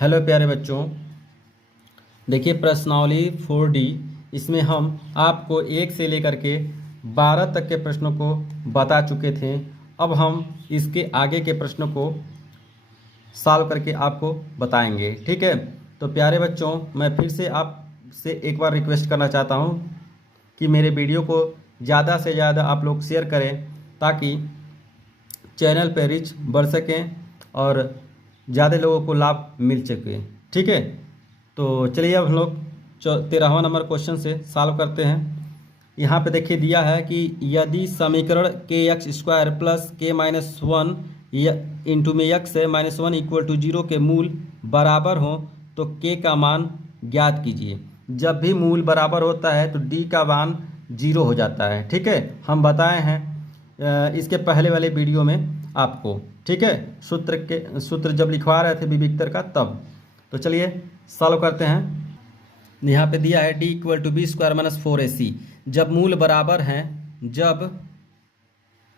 Hello प्यारे बच्चों, देखिए प्रश्नावली 4D। इसमें हम आपको 1 से लेकर के 12 तक के प्रश्नों को बता चुके थे। अब हम इसके आगे के प्रश्नों को सॉल्व करके आपको बताएंगे, ठीक है। तो प्यारे बच्चों, मैं फिर से आपसे एक बार रिक्वेस्ट करना चाहता हूँ कि मेरे वीडियो को ज़्यादा से ज़्यादा आप लोग शेयर करें ताकि चैनल पर रीच बढ़ सकें और ज़्यादा लोगों को लाभ मिल सके, ठीक है। तो चलिए अब हम लोग 13वां नंबर क्वेश्चन से सॉल्व करते हैं। यहाँ पे देखिए दिया है कि यदि समीकरण के x square plus k minus one into में एक्स है माइनस वन इक्वल टू 0 के मूल बराबर हो तो के का मान ज्ञात कीजिए। जब भी मूल बराबर होता है तो डी का मान 0 हो जाता है, ठीक है। हम बताए हैं इसके पहले वाले वीडियो में आपको, ठीक है। सूत्र जब लिखवा रहे थे विविक्तर का तब। तो चलिए सॉल्व करते हैं। यहाँ पे दिया है D equal to B square minus 4ac। जब मूल बराबर हैं, जब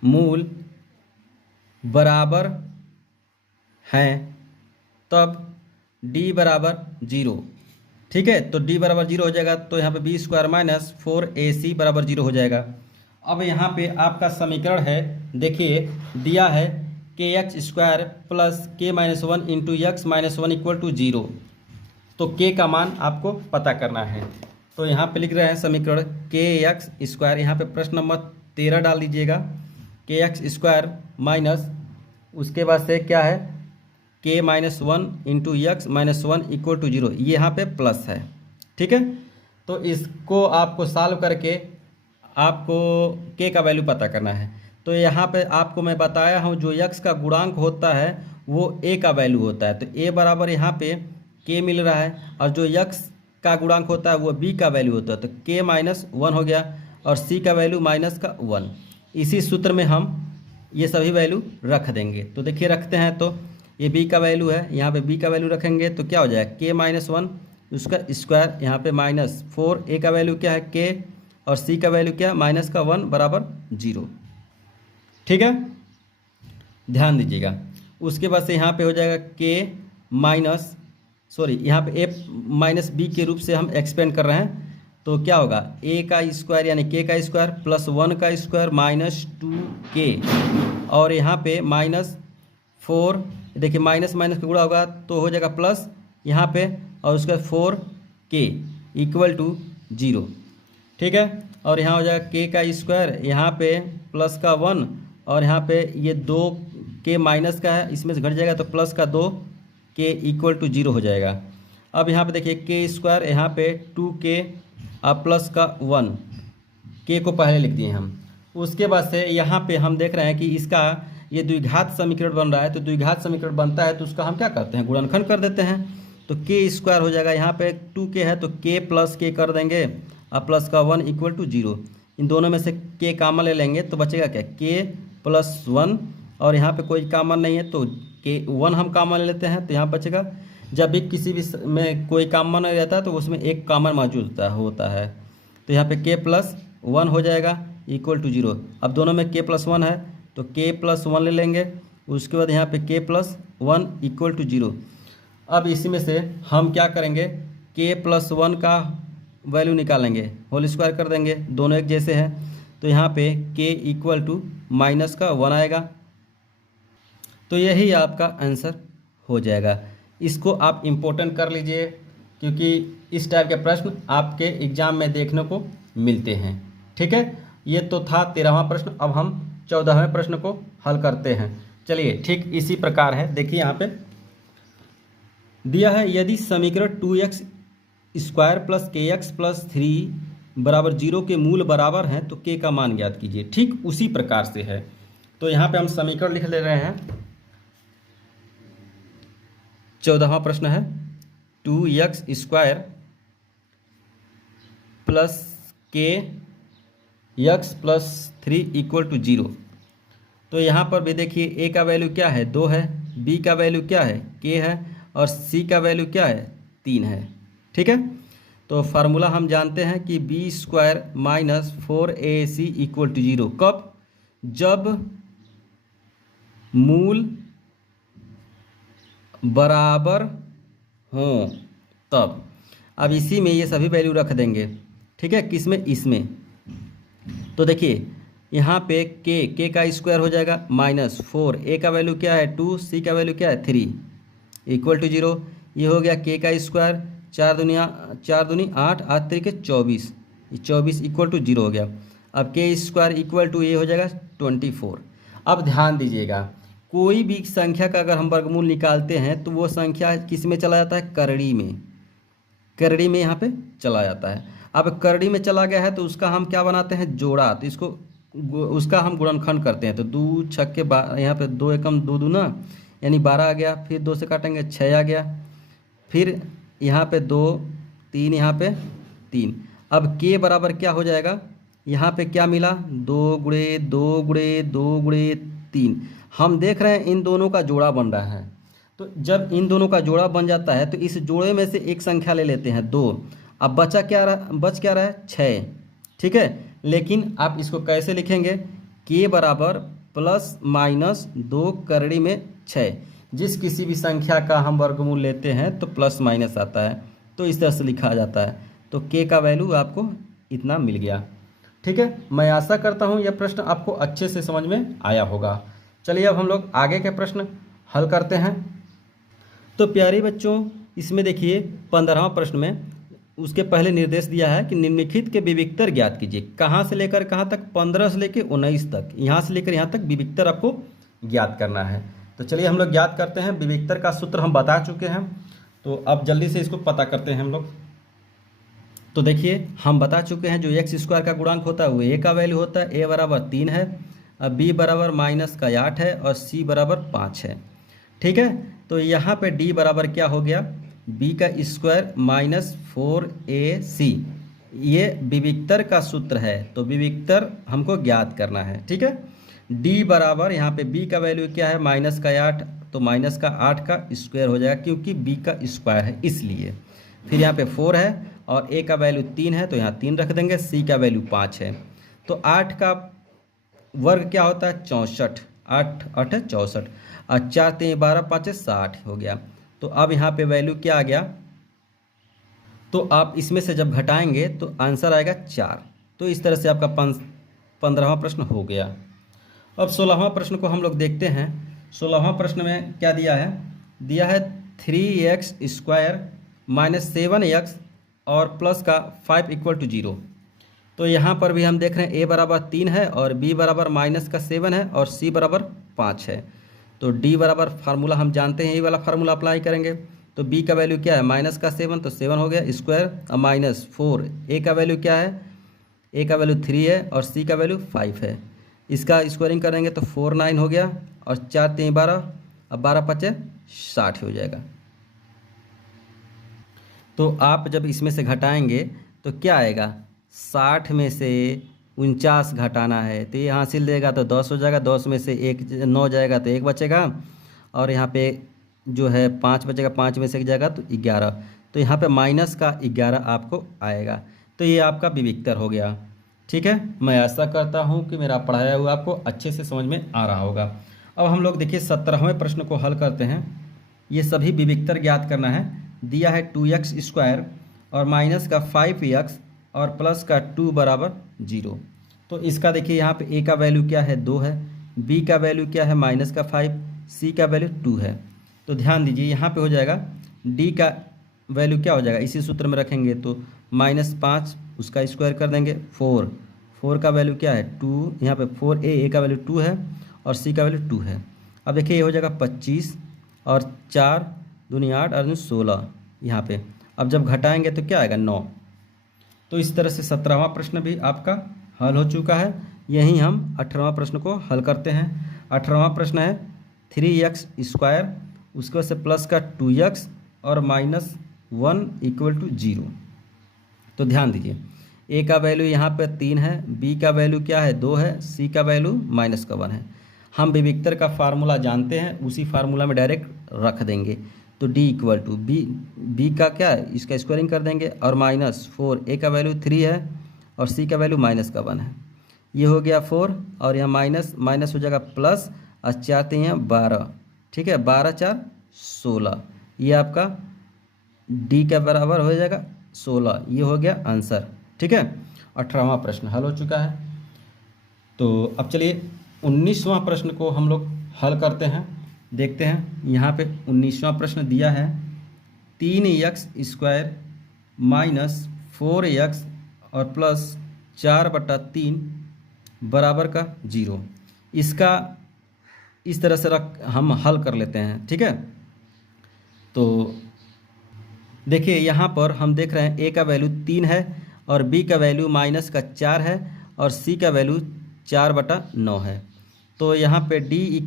मूल बराबर हैं तब d बराबर 0, ठीक है। तो d बराबर 0 हो जाएगा तो यहाँ पे बी स्क्वायर माइनस 4ac बराबर 0 हो जाएगा। अब यहाँ पे आपका समीकरण है, देखिए दिया है k x square plus k minus one into x minus one equal to 0। तो के का मान आपको पता करना है। तो यहाँ पे लिख रहे हैं समीकरण के एक्स स्क्वायर, यहाँ पे प्रश्न नंबर 13 डाल दीजिएगा। के एक्स स्क्वायर माइनस उसके बाद से क्या है k minus one into x minus one equal to 0, ये यहाँ पे प्लस है, ठीक है। तो इसको आपको सॉल्व करके आपको के का वैल्यू पता करना है। तो यहाँ पे आपको मैं बताया हूँ जो यक्स का गुणांक होता है वो ए का वैल्यू होता है। तो ए बराबर यहाँ पे के मिल रहा है और जो यक्स का गुणांक होता है वो बी का वैल्यू होता है। तो के माइनस वन हो गया और सी का वैल्यू माइनस का 1। इसी सूत्र में हम ये सभी वैल्यू रख देंगे। तो देखिए रखते हैं, तो ये बी का वैल्यू है, यहाँ पे बी का वैल्यू रखेंगे तो क्या हो जाएगा के माइनस वन उसका स्क्वायर, यहाँ पे माइनस 4, ए का वैल्यू क्या है के और सी का वैल्यू क्या माइनस का 1 बराबर 0, ठीक है। ध्यान दीजिएगा। उसके बाद से यहाँ पे हो जाएगा के माइनस यहाँ पे ए माइनस बी के रूप से हम एक्सपेंड कर रहे हैं। तो क्या होगा ए का स्क्वायर यानी के का स्क्वायर प्लस 1 का स्क्वायर माइनस 2k और यहाँ पे माइनस 4, देखिए माइनस माइनस का गुणा होगा तो हो जाएगा प्लस यहाँ पे और उसका 4k इक्वल टू 0, ठीक है। और यहाँ हो जाएगा के का स्क्वायर, यहाँ पे प्लस का 1 और यहाँ पे ये 2k माइनस का है, इसमें से घट जाएगा तो प्लस का 2k इक्वल टू 0 हो जाएगा। अब यहाँ पे देखिए के स्क्वायर, यहाँ पे 2k और प्लस का 1, के को पहले लिख दिए हम। उसके बाद से यहाँ पे हम देख रहे हैं कि इसका ये द्विघात समीकरण बन रहा है। तो द्विघात समीकरण बनता है तो उसका हम क्या करते हैं गुणनखंड कर देते हैं। तो के स्क्वायर हो जाएगा, यहाँ पे 2k है तो k प्लस k कर देंगे और प्लस का 1 इक्वल टू 0। इन दोनों में से k कॉमन ले लेंगे तो बचेगा क्या k प्लस 1 और यहाँ पे कोई कॉमन नहीं है तो k 1 हम कॉमन ले लेते हैं। तो यहाँ बचेगा, जब भी किसी भी में कोई कॉमन नहीं रहता तो उसमें एक कॉमन मौजूद होता है। तो यहाँ पे k प्लस 1 हो जाएगा इक्वल टू 0। अब दोनों में k प्लस 1 है तो k प्लस 1 ले लेंगे। उसके बाद यहाँ पे k प्लस 1 इक्वल टू 0। अब इसी में से हम क्या करेंगे k प्लस 1 का वैल्यू निकालेंगे, होल स्क्वायर कर देंगे, दोनों एक जैसे हैं। तो यहाँ पे k इक्वल टू माइनस का 1 आएगा। तो यही आपका आंसर हो जाएगा। इसको आप इम्पोर्टेंट कर लीजिए क्योंकि इस टाइप के प्रश्न आपके एग्जाम में देखने को मिलते हैं, ठीक है। ये तो था 13वां प्रश्न। अब हम 14वें प्रश्न को हल करते हैं। चलिए ठीक इसी प्रकार है, देखिए यहाँ पे दिया है यदि समीकरण 2x स्क्वायर प्लस के एक्स प्लस 3 बराबर 0 के मूल बराबर हैं तो k का मान ज्ञात कीजिए। ठीक उसी प्रकार से है। तो यहाँ पे हम समीकरण लिख ले रहे हैं। 14वां प्रश्न है 2x स्क्वायर प्लस के एक्स प्लस 3 इक्वल टू 0। तो यहाँ पर भी देखिए a का वैल्यू क्या है 2 है, b का वैल्यू क्या है k है और c का वैल्यू क्या है 3 है, ठीक है। तो फार्मूला हम जानते हैं कि B square minus 4ac equal to 0। कब? जब मूल बराबर हों तब। अब इसी में ये सभी वैल्यू रख देंगे, ठीक है, किस में, इसमें। तो देखिए यहाँ पे के का स्क्वायर हो जाएगा -4, ए का वैल्यू क्या है 2, सी का वैल्यू क्या है 3, इक्वल टू 0। ये हो गया के का स्क्वायर, 4 दूनी 8, 8 3 के 24, 24 इक्वल टू 0 हो गया। अब के स्क्वायर इक्वल टू ये हो जाएगा 24। अब ध्यान दीजिएगा, कोई भी संख्या का अगर हम वर्गमूल निकालते हैं तो वो संख्या किस में चला जाता है, करड़ी में, करड़ी में यहाँ पे चला जाता है। अब करड़ी में चला गया है तो उसका हम क्या बनाते हैं, जोड़ा। तो इसको उसका हम गुणनखंड करते हैं। तो 2 छक्के यहाँ पे 2 एकम 2 दूना यानी 12 आ गया, फिर 2 से काटेंगे 6 आ गया, फिर यहाँ पे 2 3 यहाँ पे 3। अब के बराबर क्या हो जाएगा, यहाँ पे क्या मिला 2 गुणे 2 गुणे 2 गुणे 3। हम देख रहे हैं इन दोनों का जोड़ा बन रहा है। तो जब इन दोनों का जोड़ा बन जाता है तो इस जोड़े में से एक संख्या ले लेते हैं 2। अब बच क्या रहा है 6, ठीक है। लेकिन आप इसको कैसे लिखेंगे, के बराबर ±2 करड़ी में 6। जिस किसी भी संख्या का हम वर्गमूल लेते हैं तो प्लस माइनस आता है, तो इस तरह से लिखा जाता है। तो के का वैल्यू आपको इतना मिल गया, ठीक है। मैं आशा करता हूँ यह प्रश्न आपको अच्छे से समझ में आया होगा। चलिए अब हम लोग आगे के प्रश्न हल करते हैं। तो प्यारे बच्चों, इसमें देखिए 15वां प्रश्न में उसके पहले निर्देश दिया है कि निम्नलिखित के विविक्तर ज्ञात कीजिए। कहाँ से लेकर कहाँ तक, 15 से लेकर 19 तक, यहाँ से लेकर यहाँ तक विविक्तर आपको ज्ञात करना है। तो चलिए हम लोग ज्ञात करते हैं। विविक्तर का सूत्र हम बता चुके हैं, तो अब जल्दी से इसको पता करते हैं हम लोग। तो देखिए हम बता चुके हैं जो एक्स स्क्वायर का गुणांक होता है वो ए का वैल्यू होता है। ए बराबर 3 है, बी बराबर -8 है और सी बराबर 5 है, ठीक है। तो यहाँ पे डी बराबर क्या हो गया, बी का स्क्वायर -4ac। ये विविक्तर का सूत्र है, तो विविक्तर हमको ज्ञात करना है, ठीक है। डी बराबर यहाँ पे बी का वैल्यू क्या है -8, तो -8 का स्क्वायर हो जाएगा क्योंकि बी का स्क्वायर है इसलिए। फिर यहाँ पे 4 है और ए का वैल्यू 3 है तो यहाँ 3 रख देंगे, सी का वैल्यू 5 है। तो 8 का वर्ग क्या होता है 64, 8 8 है 64 और 4 3 12 5 60 हो गया। तो अब यहाँ पे वैल्यू क्या आ गया, तो आप इसमें से जब घटाएंगे तो आंसर आएगा 4। तो इस तरह से आपका 15वां प्रश्न हो गया। अब 16वां प्रश्न को हम लोग देखते हैं। 16वां प्रश्न में क्या दिया है 3x स्क्वायर -7x और प्लस का 5 इक्वल टू 0। तो यहाँ पर भी हम देख रहे हैं a बराबर 3 है और b बराबर -7 है और c बराबर 5 है। तो d बराबर फार्मूला हम जानते हैं, ये वाला फार्मूला अप्लाई करेंगे। तो b का वैल्यू क्या है -7 तो 7 हो गया स्क्वायर और -4। a का वैल्यू क्या है, a का वैल्यू 3 है और c का वैल्यू 5 है। इसका स्क्वायरिंग करेंगे तो 4 9 हो गया और 4 3 12 अब 12 5 60 हो जाएगा। तो आप जब इसमें से घटाएंगे तो क्या आएगा, 60 में से 49 घटाना है तो ये हासिल देगा तो 10 हो जाएगा, 10 में से 9 जाएगा तो 1 बचेगा और यहाँ पे जो है 5 बचेगा, 5 में से 1 जाएगा तो 11। तो यहाँ पे -11 आपको आएगा। तो ये आपका विविक्तर हो गया, ठीक है। मैं आशा करता हूँ कि मेरा पढ़ाया हुआ आपको अच्छे से समझ में आ रहा होगा। अब हम लोग देखिए 17वें प्रश्न को हल करते हैं। ये सभी विविक्तर ज्ञात करना है। दिया है 2x स्क्वायर और माइनस का 5x और प्लस का 2 बराबर 0। तो इसका देखिए यहाँ पे a का वैल्यू क्या है 2 है, b का वैल्यू क्या है -5, c का वैल्यू 2 है। तो ध्यान दीजिए यहाँ पे हो जाएगा d का वैल्यू क्या हो जाएगा, इसी सूत्र में रखेंगे तो -5 उसका स्क्वायर कर देंगे 4 का वैल्यू क्या है 2, यहाँ पे 4 a का वैल्यू 2 है और c का वैल्यू 2 है। अब देखिए ये हो जाएगा 25 और 4 दूनी 8 और 16 यहाँ पे। अब जब घटाएंगे तो क्या आएगा 9। तो इस तरह से 17वां प्रश्न भी आपका हल हो चुका है। यहीं हम 18वां प्रश्न को हल करते हैं। 18वां प्रश्न है 3x स्क्वायर उसके बाद से प्लस का 2x और -1 इक्वल टू 0। तो ध्यान दीजिए a का वैल्यू यहाँ पे 3 है, b का वैल्यू क्या है 2 है, c का वैल्यू -1 है। हम विविक्तर का फार्मूला जानते हैं, उसी फार्मूला में डायरेक्ट रख देंगे। तो d इक्वल टू b का क्या है इसका स्क्वायरिंग कर देंगे और -4 a का वैल्यू 3 है और c का वैल्यू -1 है। ये हो गया 4 और यहाँ माइनस हो जाएगा प्लस और 4 3 12, ठीक है 12 4 16। ये आपका डी का बराबर हो जाएगा 16। ये हो गया आंसर। ठीक है, 18वां प्रश्न हल हो चुका है। तो अब चलिए 19वां प्रश्न को हम लोग हल करते हैं। देखते हैं यहाँ पे 19वां प्रश्न दिया है 3x² माइनस 4x और प्लस 4/3 बराबर का 0। इसका इस तरह से हम हल कर लेते हैं। ठीक है, तो देखिए यहाँ पर हम देख रहे हैं ए का वैल्यू 3 है और बी का वैल्यू -4 है और सी का वैल्यू 4/9 है। तो यहाँ पे d =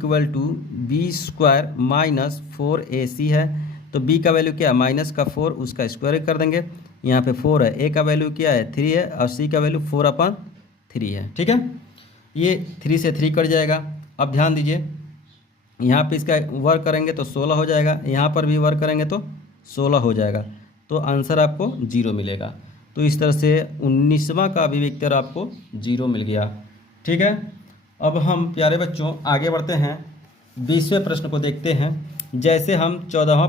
b² माइनस 4ac है। तो b का वैल्यू क्या है -4, उसका स्क्वायर कर देंगे। यहाँ पे 4 है, a का वैल्यू क्या है 3 है और c का वैल्यू 4/3 है। ठीक है, ये 3 से 3 कट जाएगा। अब ध्यान दीजिए यहाँ पे इसका वर्क करेंगे तो 16 हो जाएगा, यहाँ पर भी वर्क करेंगे तो 16 हो जाएगा। तो आंसर आपको 0 मिलेगा। तो इस तरह से 19वां का अभिव्यक्ति उत्तर आपको 0 मिल गया। ठीक है, अब हम प्यारे बच्चों आगे बढ़ते हैं, 20वें प्रश्न को देखते हैं। जैसे हम 13वां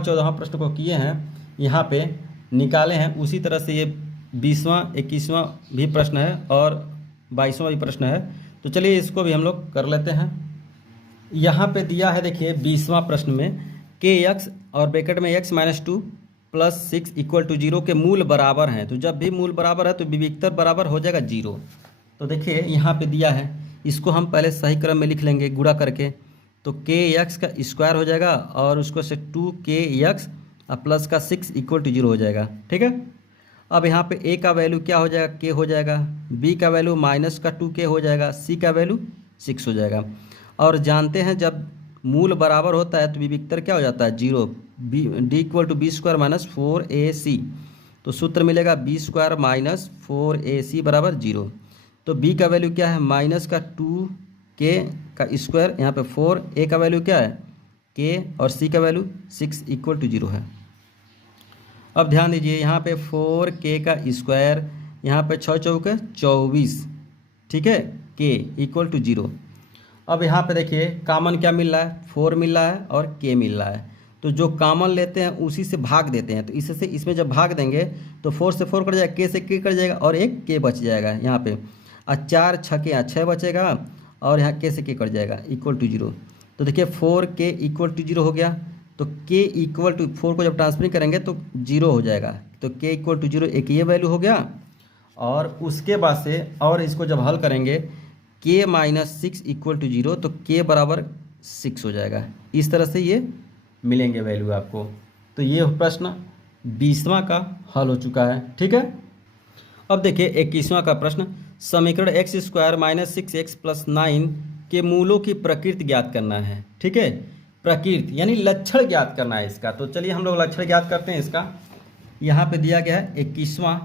14वां प्रश्न को किए हैं, यहाँ पे निकाले हैं, उसी तरह से ये 20वां 21वां भी प्रश्न है और 22वां भी प्रश्न है। तो चलिए इसको भी हम लोग कर लेते हैं। यहाँ पे दिया है, देखिए 20वां प्रश्न में kx और ब्रैकेट में x - 2 + 6 = 0 के मूल बराबर हैं। तो जब भी मूल बराबर है तो विविक्तर बराबर हो जाएगा 0। तो देखिए यहाँ पे दिया है, इसको हम पहले सही क्रम में लिख लेंगे गुणा करके। तो kx का स्क्वायर हो जाएगा और उसको से 2kx और प्लस का 6 = 0 हो जाएगा। ठीक है, अब यहाँ पे a का वैल्यू क्या हो जाएगा k हो जाएगा, b का वैल्यू -2k हो जाएगा, c का वैल्यू 6 हो जाएगा। और जानते हैं जब मूल बराबर होता है तो विविक्तर क्या हो जाता है 0। d = b² - 4ac। तो सूत्र मिलेगा b² - 4ac बराबर 0। तो b का वैल्यू क्या है -2k का स्क्वायर, यहाँ पे 4, a का वैल्यू क्या है k और c का वैल्यू 6 = 0 है। अब ध्यान दीजिए यहाँ पे 4k का स्क्वायर, यहाँ पे 6 चौके 24। ठीक है, k = 0। अब यहाँ पे देखिए कॉमन क्या मिल रहा है 4 मिल रहा है और k मिल रहा है। तो जो कॉमन लेते हैं उसी से भाग देते हैं। तो इससे इसमें जब भाग देंगे तो 4 से 4 कट जाएगा, k से k कट जाएगा और एक k बच जाएगा यहाँ पे। और 4 6 के यहाँ 6 बचेगा और यहाँ k से k कट जाएगा = 0। तो देखिए 4k = 0 हो गया। तो k = 4 को जब ट्रांसफर करेंगे तो 0 हो जाएगा। तो k = 0 एक ये वैल्यू हो गया। और उसके बाद से और इसको जब हल करेंगे k - 6 = 0 तो k बराबर 6 हो जाएगा। इस तरह से ये मिलेंगे वैल्यू आपको। तो ये प्रश्न 20वां का हल हो चुका है। ठीक है, अब देखिए 21वां का प्रश्न, समीकरण x² - 6x + 9 के मूलों की प्रकृति ज्ञात करना है। ठीक है, प्रकृति यानी लक्षण ज्ञात करना है इसका। तो चलिए हम लोग लक्षण ज्ञात करते हैं इसका। यहाँ पे दिया गया है 21वां,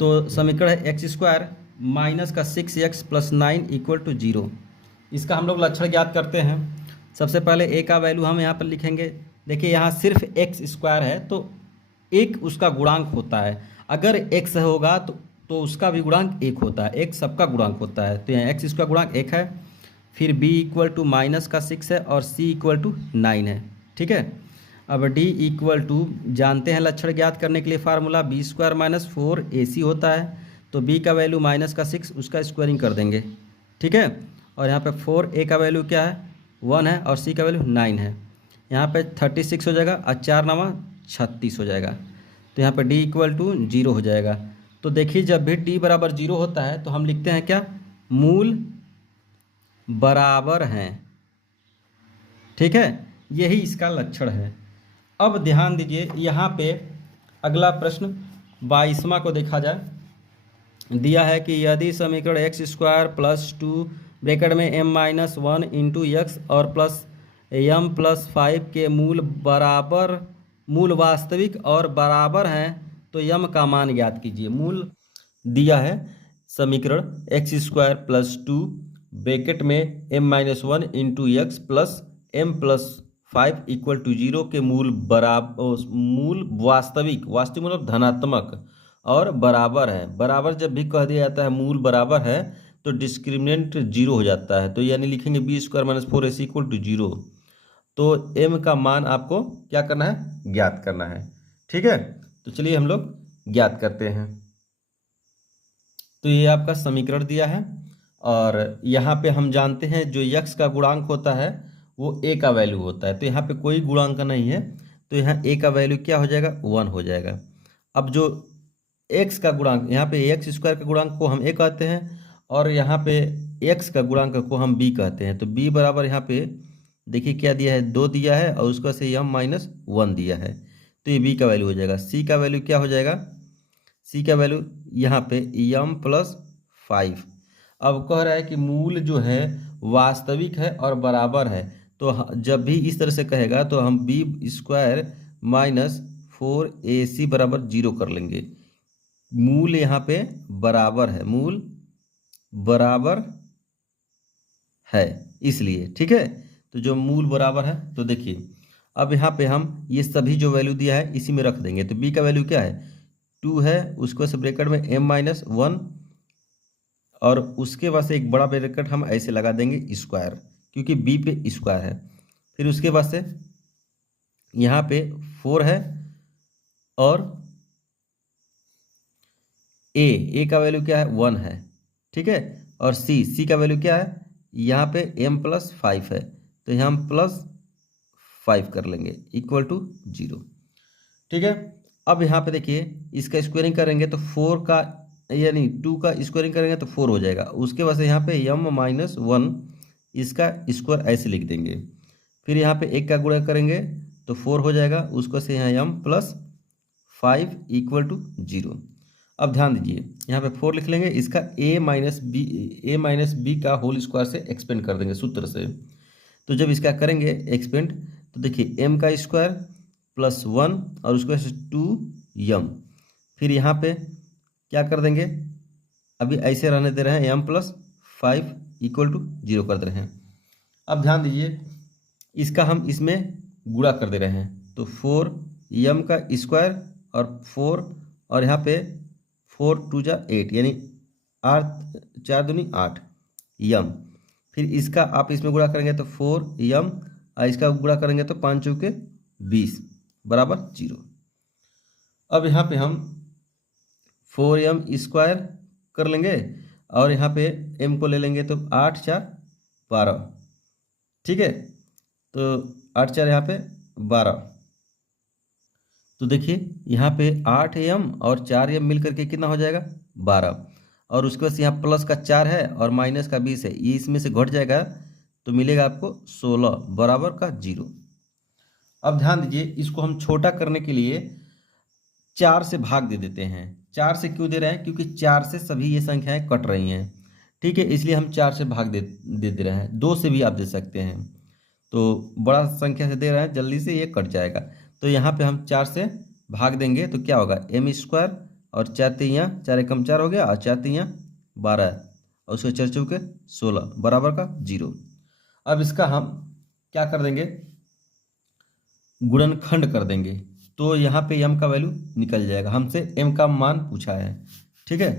तो समीकरण है x² माइनस का 6x + 9 = 0। इसका हम लोग लक्षण ज्ञात करते हैं। सबसे पहले a का वैल्यू हम यहाँ पर लिखेंगे। देखिए यहाँ सिर्फ x² है तो एक उसका गुणांक होता है। अगर x होगा तो उसका भी गुणांक 1 होता है, एक सबका गुणांक होता है। तो यहाँ x का गुणांक 1 है। फिर b = -6 है और c = 9 है। ठीक है, अब d = जानते हैं लक्षण ज्ञात करने के लिए फार्मूला b² - 4ac होता है। तो b का वैल्यू -6 उसका स्क्वायरिंग कर देंगे। ठीक है, और यहाँ पे 4a का वैल्यू क्या है 1 है और c का वैल्यू 9 है। यहाँ पे 36 हो जाएगा और 4 9 36 हो जाएगा। तो यहाँ पे d = 0 हो जाएगा। तो देखिए जब भी d बराबर 0 होता है तो हम लिखते हैं क्या, मूल बराबर हैं। ठीक है, यही इसका लक्षण है। अब ध्यान दीजिए यहाँ पे अगला प्रश्न 22वां को देखा जाए। दिया है कि यदि समीकरण x² + 2 ब्रैकेट में m - 1 × x और प्लस m + 5 के मूल वास्तविक और बराबर हैं तो m का मान ज्ञात कीजिए। मूल दिया है समीकरण x² + 2 ब्रैकेट में m - 1 × x प्लस m + 5 = 0 के मूल वास्तविक मतलब धनात्मक और बराबर है। बराबर जब भी कह दिया जाता है मूल बराबर है तो डिस्क्रिमिनेंट 0 हो जाता है। तो यानी लिखेंगे b² - 4ac = 0। तो m का मान आपको क्या करना है, ज्ञात करना है। ठीक है, तो चलिए हम लोग ज्ञात करते हैं। तो ये आपका समीकरण दिया है और यहाँ पे हम जानते हैं जो x का गुणांक होता है वो a का वैल्यू होता है। तो यहाँ पे कोई गुणांक नहीं है, तो यहाँ a का वैल्यू क्या हो जाएगा, 1 हो जाएगा। अब जो x का गुणांक, यहाँ पे एक्स स्क्वायर का गुणांक को हम a कहते हैं और यहाँ पे x का गुणांक को हम b कहते हैं। तो b बराबर यहाँ पे देखिए क्या दिया है, 2 दिया है और उसका से m माइनस 1 दिया है। तो ये b का वैल्यू हो जाएगा। c का वैल्यू क्या हो जाएगा, c का वैल्यू यहाँ पे m प्लस 5। अब कह रहा है कि मूल जो है वास्तविक है और बराबर है। तो जब भी इस तरह से कहेगा तो हम b स्क्वायर माइनस 4ac बराबर 0 कर लेंगे। मूल यहाँ पे बराबर है, मूल बराबर है इसलिए। ठीक है, तो जो मूल बराबर है, तो देखिए अब यहाँ पे हम ये सभी जो वैल्यू दिया है इसी में रख देंगे। तो b का वैल्यू क्या है, 2 है, उसको से ब्रैकेट में m माइनस 1 और उसके बाद से एक बड़ा ब्रैकेट हम ऐसे लगा देंगे स्क्वायर, क्योंकि b पे स्क्वायर है। फिर उसके बाद से यहाँ पे 4 है और a का वैल्यू क्या है, 1 है। ठीक है, और c का वैल्यू क्या है, यहाँ पे m प्लस 5 है, तो यहाँ हम प्लस 5 कर लेंगे इक्वल टू 0। ठीक है, अब यहाँ पे देखिए इसका स्क्वायरिंग करेंगे तो 4 का यानी 2 का स्क्वायरिंग करेंगे तो 4 हो जाएगा। उसके बाद से यहाँ पे m माइनस 1 इसका स्क्वायर ऐसे लिख देंगे। फिर यहाँ पे 1 का गुणा करेंगे तो 4 हो जाएगा, उसको से यहाँ m प्लस 5 इक्वल टू 0। अब ध्यान दीजिए यहाँ पे 4 लिख लेंगे, इसका a माइनस बी का होल स्क्वायर से एक्सपेंड कर देंगे सूत्र से। तो जब इसका करेंगे एक्सपेंड तो देखिए m का स्क्वायर प्लस 1 और उसको 2m। फिर यहाँ पे क्या कर देंगे, अभी ऐसे रहने दे रहे हैं, m प्लस 5 इक्वल टू 0 कर दे रहे हैं। अब ध्यान दीजिए इसका हम इसमें गुणा कर दे रहे हैं, तो 4m का स्क्वायर और 4 और यहाँ पे 4 2 जा 8 यानी 8 4 दूनी 8 m। फिर इसका आप इसमें गुणा करेंगे तो 4m और इसका गुणा करेंगे तो 5 चौके 20 बराबर 0। अब यहाँ पे हम 4m स्क्वायर कर लेंगे और यहाँ पे m को ले लेंगे तो 8 4 12। ठीक है, तो 8 4 यहाँ पे 12। तो देखिए यहाँ पे 8m और 4m मिल करके कितना हो जाएगा, 12। और उसके बाद यहाँ प्लस का 4 है और माइनस का 20 है, ये इसमें से घट जाएगा तो मिलेगा आपको 16 बराबर का 0। अब ध्यान दीजिए इसको हम छोटा करने के लिए 4 से भाग दे देते हैं। 4 से क्यों दे रहे हैं, क्योंकि 4 से सभी ये संख्याएं कट रही हैं। ठीक है, इसलिए हम 4 से भाग दे रहे हैं। 2 से भी आप दे सकते हैं, तो बड़ा संख्या से दे रहे हैं, जल्दी से ये कट जाएगा। तो यहाँ पे हम 4 से भाग देंगे तो क्या होगा, m स्क्वायर और 4 3 4 एकम 4 हो गया और 4 3 12 और उसके 4 चौके 16 बराबर का 0। अब इसका हम क्या कर देंगे, गुणनखंड कर देंगे, तो यहाँ पे m का वैल्यू निकल जाएगा। हमसे m का मान पूछा है। ठीक है,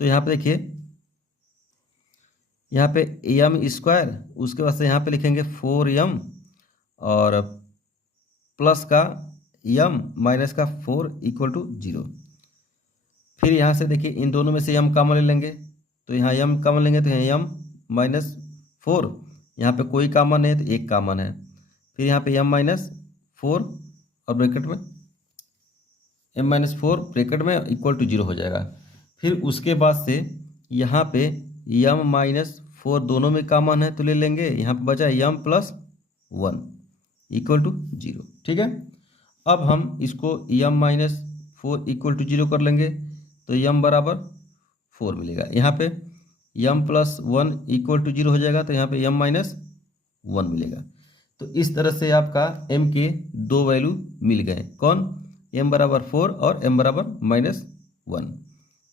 तो यहाँ पे देखिए यहाँ पे m स्क्वायर, उसके बाद से यहाँ पे लिखेंगे 4m और प्लस का m माइनस का 4 इक्वल टू 0। फिर यहाँ से देखिए इन दोनों में से m कॉमन ले लेंगे, तो यहाँ m कॉमन लेंगे तो यहाँ m माइनस 4, यहाँ पे कोई कॉमन है तो एक कॉमन है। फिर यहाँ पे m माइनस 4 और ब्रैकेट में m माइनस 4 ब्रैकेट में इक्वल टू 0 हो जाएगा। फिर उसके बाद से यहाँ पे m माइनस 4 दोनों में कॉमन है तो ले लेंगे, यहाँ पे बचा m प्लस 1 इक्वल टू 0। ठीक है, अब हम इसको m माइनस 4 इक्वल टू 0 कर लेंगे तो m बराबर 4 मिलेगा। यहाँ पे m प्लस 1 इक्वल टू 0 हो जाएगा तो यहाँ पे m माइनस 1 मिलेगा। तो इस तरह से आपका m के दो वैल्यू मिल गए, कौन, m बराबर 4 और m बराबर माइनस 1।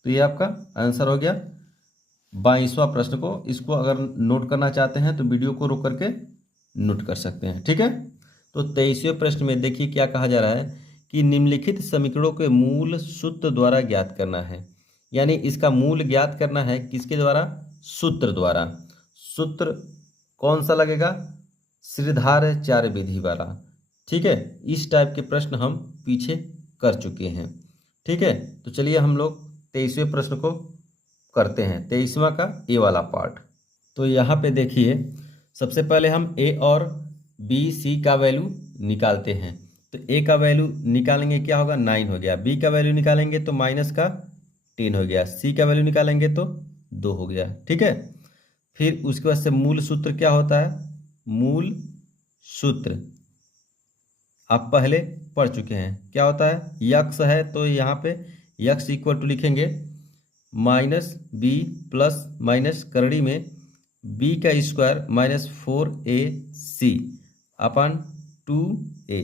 तो ये आपका आंसर हो गया 22वां प्रश्न को। इसको अगर नोट करना चाहते हैं तो वीडियो को रोक करके नोट कर सकते हैं। ठीक है, तो 23वें प्रश्न में देखिए क्या कहा जा रहा है कि निम्नलिखित समीकरणों के मूल सूत्र द्वारा ज्ञात करना है। यानी इसका मूल ज्ञात करना है किसके द्वारा, सूत्र द्वारा। सूत्र कौन सा लगेगा, श्रीधाराचार्य विधि वाला। ठीक है, इस टाइप के प्रश्न हम पीछे कर चुके हैं। ठीक है, तो चलिए हम लोग 23वें प्रश्न को करते हैं, 23वां का ए वाला पार्ट। तो यहाँ पे देखिए, सबसे पहले हम ए और बी सी का वैल्यू निकालते हैं। तो ए का वैल्यू निकालेंगे, क्या होगा, 9 हो गया। बी का वैल्यू निकालेंगे तो माइनस का 10 हो गया। सी का वैल्यू निकालेंगे तो 2 हो गया। ठीक है, फिर उसके बाद से मूल सूत्र क्या होता है, मूल सूत्र आप पहले पढ़ चुके हैं। क्या होता है, यक्स है तो यहाँ पे यक्स इक्वल टू लिखेंगे माइनस बी प्लस माइनस करड़ी में बी का स्क्वायर माइनस 4ac अपन 2a।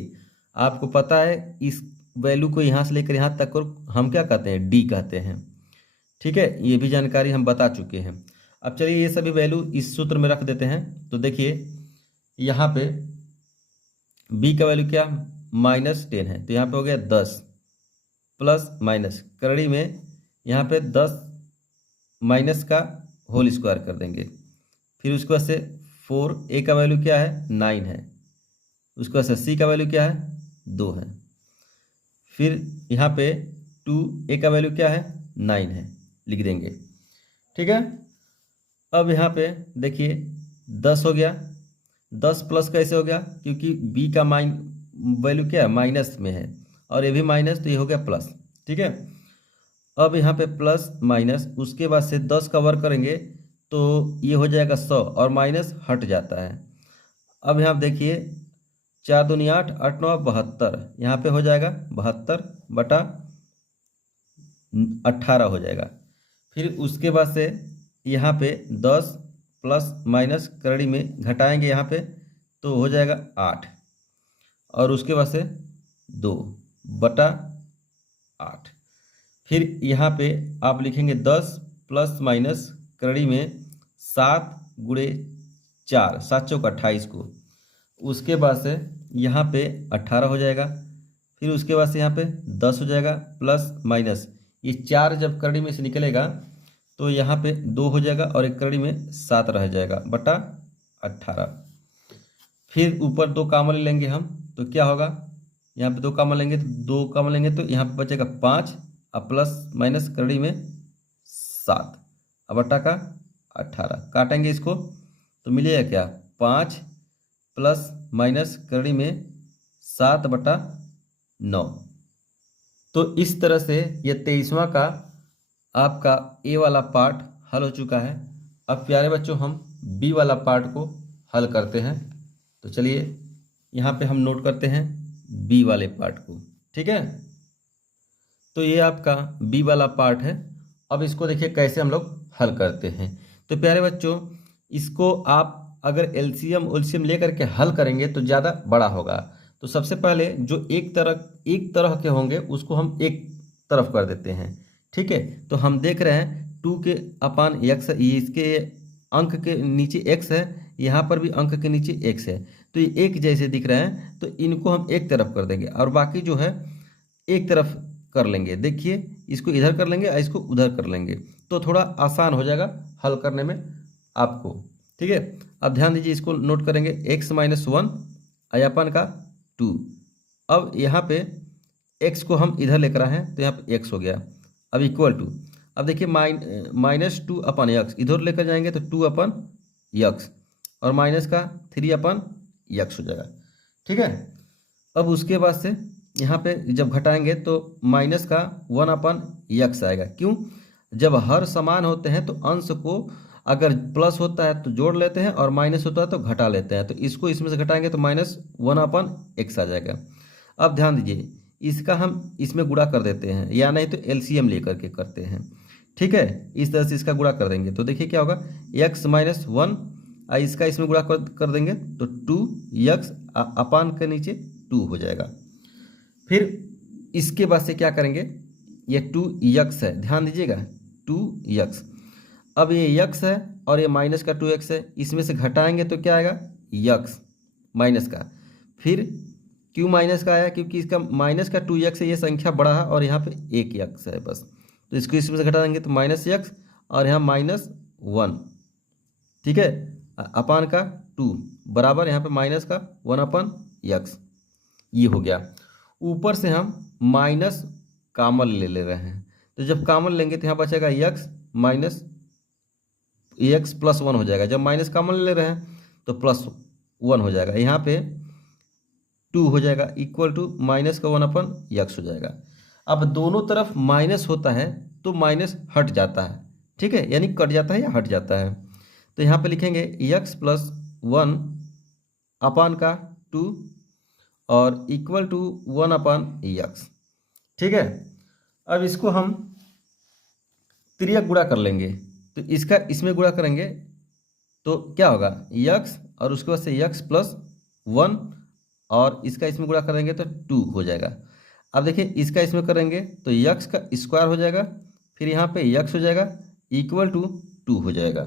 आपको पता है इस वैल्यू को यहाँ से लेकर यहाँ तक को हम क्या कहते हैं, डी कहते हैं। ठीक है, ये भी जानकारी हम बता चुके हैं। अब चलिए ये सभी वैल्यू इस सूत्र में रख देते हैं। तो देखिए यहाँ पे b का वैल्यू क्या, -10 है, तो यहाँ पे हो गया 10 प्लस माइनस करड़ी में यहाँ पे 10 माइनस का होल स्क्वायर कर देंगे। फिर उसके बाद से 4, a का वैल्यू क्या है, 9 है। उसके बाद से c का वैल्यू क्या है, 2 है। फिर यहाँ पे 2a का वैल्यू क्या है, 9 है, लिख देंगे। ठीक है, अब यहाँ पे देखिए 10 हो गया। 10 प्लस कैसे हो गया, क्योंकि b का वैल्यू क्या है, माइनस में है, और ये भी माइनस, तो ये हो गया प्लस। ठीक है, अब यहाँ पे प्लस माइनस, उसके बाद से 10 का वर्ग करेंगे तो ये हो जाएगा 100 और माइनस हट जाता है। अब यहाँ देखिए 4 दूनी 8, 8 9 72, यहाँ पे हो जाएगा 72 बटा 18 हो जाएगा। फिर उसके बाद से यहाँ पे 10 प्लस माइनस करड़ी में घटाएंगे यहाँ पे तो हो जाएगा 8, और उसके बाद से 2 बटा 8। फिर यहाँ पे आप लिखेंगे 10 प्लस माइनस करड़ी में 7 गुणे 4, 7 चौक 28 को। उसके बाद से यहाँ पे 18 हो जाएगा। फिर उसके बाद से यहाँ पे 10 हो जाएगा प्लस माइनस, ये 4 जब करड़ी में से निकलेगा तो यहाँ पे 2 हो जाएगा और एक करड़ी में 7 रह जाएगा बटा 18। फिर ऊपर 2 कॉमन लेंगे हम तो क्या होगा, यहाँ पे 2 कॉमन लेंगे तो 2 कॉमन लेंगे तो यहाँ पे बचेगा 5 और प्लस माइनस करड़ी में 7 और बटा का 18। काटेंगे इसको तो मिलेगा क्या, 5 प्लस माइनस करड़ी में 7 बटा 9। तो इस तरह से ये 23वां का आपका ए वाला पार्ट हल हो चुका है। अब प्यारे बच्चों हम बी वाला पार्ट को हल करते हैं। तो चलिए यहाँ पे हम नोट करते हैं बी वाले पार्ट को। ठीक है, तो ये आपका बी वाला पार्ट है। अब इसको देखिए कैसे हम लोग हल करते हैं। तो प्यारे बच्चों इसको आप अगर एलसीएम उलसीएम लेकर के हल करेंगे तो ज़्यादा बड़ा होगा। तो सबसे पहले जो एक तरह के होंगे उसको हम एक तरफ कर देते हैं। ठीक है, तो हम देख रहे हैं 2 के अपान x, इसके अंक के नीचे x है, यहाँ पर भी अंक के नीचे x है, तो ये एक जैसे दिख रहे हैं, तो इनको हम एक तरफ कर देंगे और बाकी जो है एक तरफ कर लेंगे। देखिए इसको इधर कर लेंगे और इसको उधर कर लेंगे तो थोड़ा आसान हो जाएगा हल करने में आपको। ठीक है, अब ध्यान दीजिए, इसको नोट करेंगे x - 1 अयापन का 2। अब यहाँ पे x को हम इधर लेकर आए हैं तो यहाँ पे x हो गया। अब इक्वल टू, अब देखिए -2 अपन x इधर लेकर जाएंगे तो 2 अपन x और माइनस का 3 अपन x हो जाएगा। ठीक है, अब उसके बाद से यहाँ पे जब घटाएंगे तो माइनस का 1 अपन x आएगा। क्यों, जब हर समान होते हैं तो अंश को अगर प्लस होता है तो जोड़ लेते हैं और माइनस होता है तो घटा लेते हैं। तो इसको इसमें से घटाएंगे तो -1 अपन x आ जाएगा। अब ध्यान दीजिए इसका हम इसमें गुणा कर देते हैं या नहीं तो एलसीएम लेकर के करते हैं। ठीक है, इस तरह से इसका गुणा कर देंगे तो देखिए क्या होगा, x - 1 इसका इसमें गुणा कर देंगे तो 2x अपान के नीचे 2 हो जाएगा। फिर इसके बाद से क्या करेंगे, ये 2x है, ध्यान दीजिएगा 2x। अब ये x है और ये माइनस का 2x है, इसमें से घटाएंगे तो क्या आएगा, x माइनस का। फिर क्यों माइनस का आया, क्योंकि इसका माइनस का 2x है, ये संख्या बड़ा है और यहाँ पे 1x है बस, तो इसको इसमें से घटा देंगे तो -x और यहाँ -1। ठीक है, अपान का 2 बराबर यहाँ पे माइनस का 1/x, ये हो गया। ऊपर से हम माइनस कॉमन ले रहे हैं, तो जब कॉमन लेंगे तो यहाँ बचेगा x माइनस x प्लस 1 हो जाएगा। जब माइनस कॉमन ले रहे हैं तो प्लस 1 हो जाएगा, यहाँ पे 2 हो जाएगा इक्वल टू माइनस का 1/x हो जाएगा। अब दोनों तरफ माइनस होता है तो माइनस हट जाता है, ठीक है, यानी कट जाता है या हट जाता है। तो यहाँ पे लिखेंगे x प्लस 1 अपान का 2 और इक्वल टू 1/x, ठीक है। अब इसको हम तिर्यक गुणा कर लेंगे, तो इसका इसमें गुणा करेंगे तो क्या होगा x और उसके बाद से x प्लस 1 और इसका इसमें गुणा करेंगे तो 2 हो जाएगा। अब देखिए इसका इसमें करेंगे तो x का स्क्वायर हो जाएगा, फिर यहाँ पे x हो जाएगा इक्वल टू 2 हो जाएगा।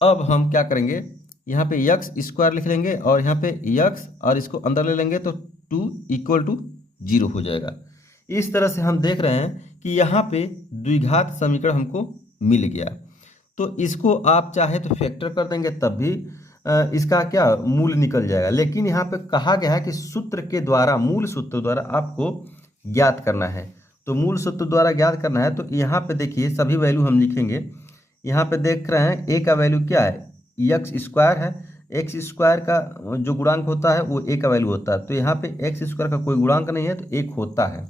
अब हम क्या करेंगे, यहाँ पे x स्क्वायर लिख लेंगे और यहाँ पे x और इसको अंदर ले लेंगे तो 2 इक्वल टू 0 हो जाएगा। इस तरह से हम देख रहे हैं कि यहाँ पे द्विघात समीकरण हमको मिल गया। तो इसको आप चाहे तो फैक्टर कर देंगे तब भी इसका क्या मूल निकल जाएगा, लेकिन यहाँ पे कहा गया है कि सूत्र के द्वारा, मूल सूत्र द्वारा आपको ज्ञात करना है। तो मूल सूत्र द्वारा ज्ञात करना है, तो यहाँ पे देखिए सभी वैल्यू हम लिखेंगे। यहाँ पे देख रहे हैं a का वैल्यू क्या है, x स्क्वायर है। x स्क्वायर का जो गुणांक होता है वो a का वैल्यू होता है, तो यहाँ पे x स्क्वायर का कोई गुणांक नहीं है तो 1 होता है।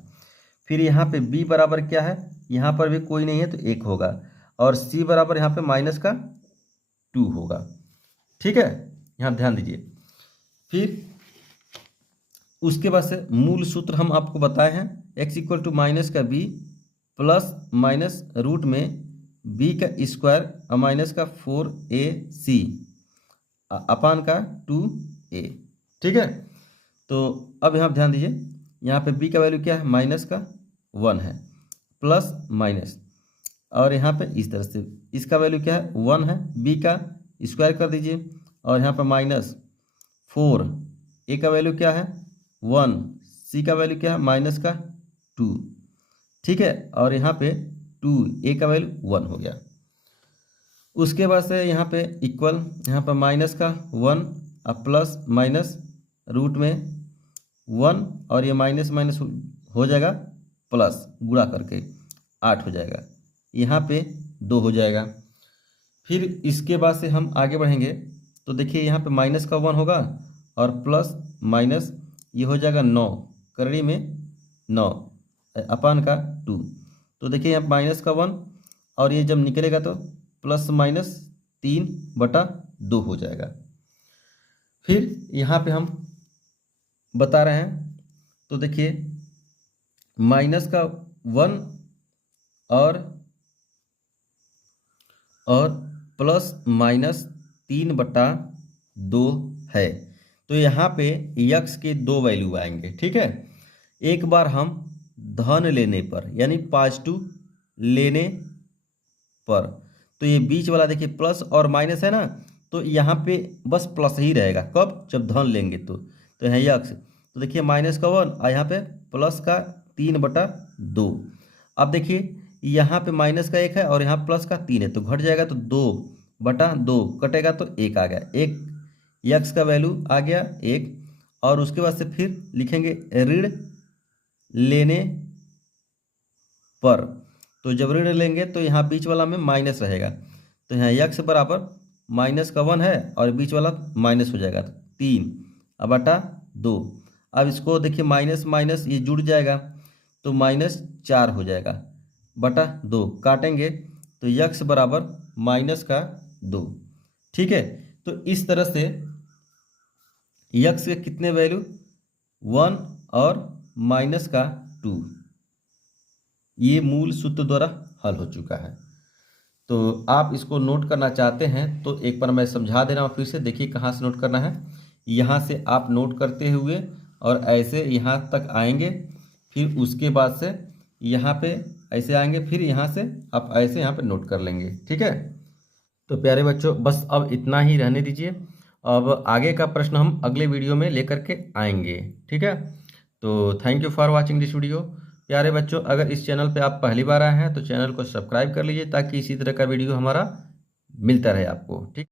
फिर यहाँ पे b बराबर क्या है, यहाँ पर भी कोई नहीं है तो 1 होगा, और c बराबर यहाँ पे माइनस का 2 होगा, ठीक है, यहाँ ध्यान दीजिए। फिर उसके बाद से मूल सूत्र हम आपको बताए हैं, x इक्वल टू माइनस का b प्लस माइनस रूट में b का स्क्वायर माइनस का 4ac अपान का 2a, ठीक है। तो अब यहाँ ध्यान दीजिए, यहाँ पे b का वैल्यू क्या है, माइनस का 1 है, प्लस माइनस, और यहाँ पे इस तरह से इसका वैल्यू क्या है 1 है, b का स्क्वायर कर दीजिए और यहाँ पर माइनस 4, a का वैल्यू क्या है 1, c का वैल्यू क्या है माइनस का 2, ठीक है, और यहाँ पे 2 a का वैल्यू 1 हो गया। उसके बाद से यहाँ पे इक्वल, यहाँ पर माइनस का 1 अब प्लस माइनस रूट में 1 और ये माइनस माइनस हो जाएगा प्लस, गुणा करके 8 हो जाएगा, यहाँ पे 2 हो जाएगा। फिर इसके बाद से हम आगे बढ़ेंगे तो देखिए यहाँ पे माइनस का 1 होगा और प्लस माइनस ये हो जाएगा 9, करड़ी में 9 अपान का 2, तो देखिए यहाँ माइनस का 1 और ये जब निकलेगा तो प्लस माइनस 3/2 हो जाएगा। फिर यहाँ पे हम बता रहे हैं तो देखिए माइनस का 1 और प्लस माइनस 3/2 है, तो यहाँ पे x के 2 वैल्यू आएंगे, ठीक है। एक बार हम धन लेने पर यानी पॉजिटिव लेने पर, तो ये बीच वाला देखिए प्लस और माइनस है ना, तो यहाँ पे बस प्लस ही रहेगा, कब, जब धन लेंगे तो यहाँ x, तो देखिए माइनस का 1 और यहाँ पे प्लस का 3/2। अब देखिए यहाँ पे माइनस का 1 है और यहाँ प्लस का 3 है, तो घट जाएगा तो 2/2 कटेगा तो 1 आ गया, 1 x का वैल्यू आ गया 1। और उसके बाद से फिर लिखेंगे ऋण लेने पर, तो जब ऋण लेंगे तो यहाँ बीच वाला में माइनस रहेगा, तो यहाँ x बराबर माइनस का 1 है और बीच वाला माइनस हो जाएगा, तो 3/2। अब इसको देखिए माइनस माइनस ये जुड़ जाएगा तो -4 हो जाएगा बटा 2, काटेंगे तो x बराबर माइनस का 2, ठीक है। तो इस तरह से x के कितने वैल्यू 1 और माइनस का 2, ये मूल सूत्र द्वारा हल हो चुका है। तो आप इसको नोट करना चाहते हैं तो एक बार मैं समझा दे रहा हूँ फिर से, देखिए कहाँ से नोट करना है। यहाँ से आप नोट करते हुए और ऐसे यहाँ तक आएंगे, फिर उसके बाद से यहाँ पे ऐसे आएंगे, फिर यहाँ से आप ऐसे यहाँ पे नोट कर लेंगे, ठीक है। तो प्यारे बच्चों बस अब इतना ही रहने दीजिए, अब आगे का प्रश्न हम अगले वीडियो में लेकर के आएंगे, ठीक है। तो thank you for watching this video. प्यारे बच्चों अगर इस चैनल पे आप पहली बार आए हैं तो चैनल को सब्सक्राइब कर लीजिए ताकि इसी तरह का वीडियो हमारा मिलता रहे आपको, ठीक।